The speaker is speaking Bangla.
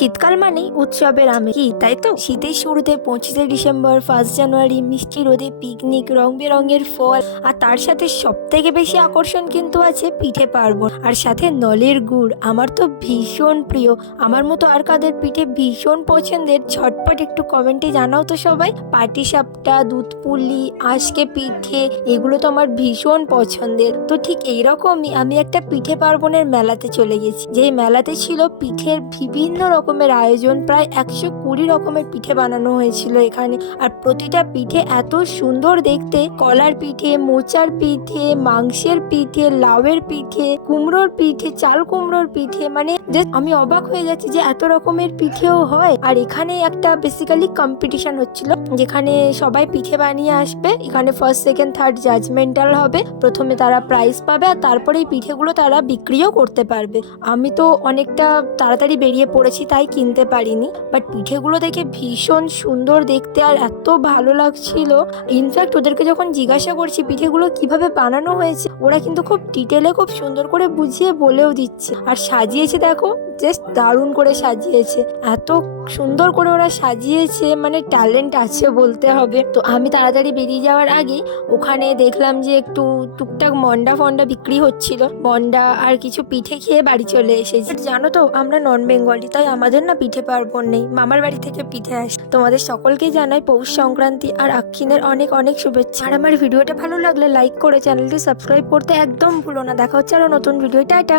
শীতকাল মানেই উৎসবের আমেজ। কি, তাই তো? শীতের শুরুতে পঁচিশে ডিসেম্বর, ফার্স্ট জানুয়ারি, মিষ্টি রোদে পিকনিক রং বেরঙের ফল, আর তার সাথে সব থেকে বেশি আকর্ষণ কিন্তু আছে পিঠে পার্বণ। আর সাথে নলের গুড়, আমার তো ভীষণ প্রিয়। আমার মতো আর কাদের পিঠে ভীষণ পছন্দের? ঝটপট একটু কমেন্টে জানাও তো সবাই। পাটি সাপটা, দুধ পুলি আজকে পিঠে, এগুলো তো আমার ভীষণ পছন্দের। তো ঠিক এইরকমই আমি একটা পিঠে পার্বণের মেলাতে চলে গেছি। যে মেলাতে ছিল পিঠের বিভিন্ন রকমের আয়োজন, প্রায় একশো কুড়ি রকমের পিঠে বানানো হয়েছিল এখানে। আর প্রতিটা পিঠে এত সুন্দর দেখতে। কলার পিঠে, মোচার পিঠে, মাংসের পিঠে, লাউয়ের পিঠে, কুমড়োর পিঠে, চাল কুমড়োর পিঠে। মানে আমি অবাক হয়ে যাচ্ছি যে এত রকমের পিঠেও হয়। আর এখানে একটা বেসিক্যালি কম্পিটিশন হচ্ছিল, যেখানে সবাই পিঠে বানিয়ে আসবে। এখানে ফার্স্ট সেকেন্ড থার্ড জাজমেন্টাল হবে। প্রথমে তারা প্রাইজ পাবে আর তারপরে এই পিঠেগুলো তারা বিক্রিও করতে পারবে। আমি তো অনেকটা তাড়াতাড়ি বেরিয়ে পড়েছি, তাই কিনতে পারিনি বাট পিঠেগুলো দেখে ভীষণ সুন্দর দেখতে আর এত ভালো লাগছিল। ইনফ্যাক্ট ওদেরকে যখন জিজ্ঞাসা করছি পিঠেগুলো কীভাবে বানানো হয়েছে, ওরা কিন্তু খুব ডিটেলে খুব সুন্দর করে বুঝিয়ে বলেও দিচ্ছে। আর সাজিয়েছে দেখো জাস্ট দারুণ করে সাজিয়েছে। এত সুন্দর করে ওরা সাজিয়েছে মানে ট্যালেন্ট আছে বলতে হবে। তো আমি তাড়াতাড়ি বেরিয়ে যাওয়ার আগে ওখানে দেখলাম যে একটু টুকটাক মন্ডা ফন্ডা বিক্রি হচ্ছিল। মন্ডা আর কিছু পিঠে খেয়ে বাড়ি চলে এসেছি। জানো তো, আমরা নন বেঙ্গলি তাই আমাদের না পিঠে পার্বণ নেই। মামার বাড়ি থেকে পিঠে আসে। তোমাদের সকলকে জানাই পৌষ সংক্রান্তি আর আক্ষিনের অনেক অনেক শুভেচ্ছা। আর আমার ভিডিওটা ভালো লাগলে লাইক করে চ্যানেলটি সাবস্ক্রাইব করতে একদম ভুলো না। দেখা হচ্ছে আরও নতুন ভিডিও টাটা!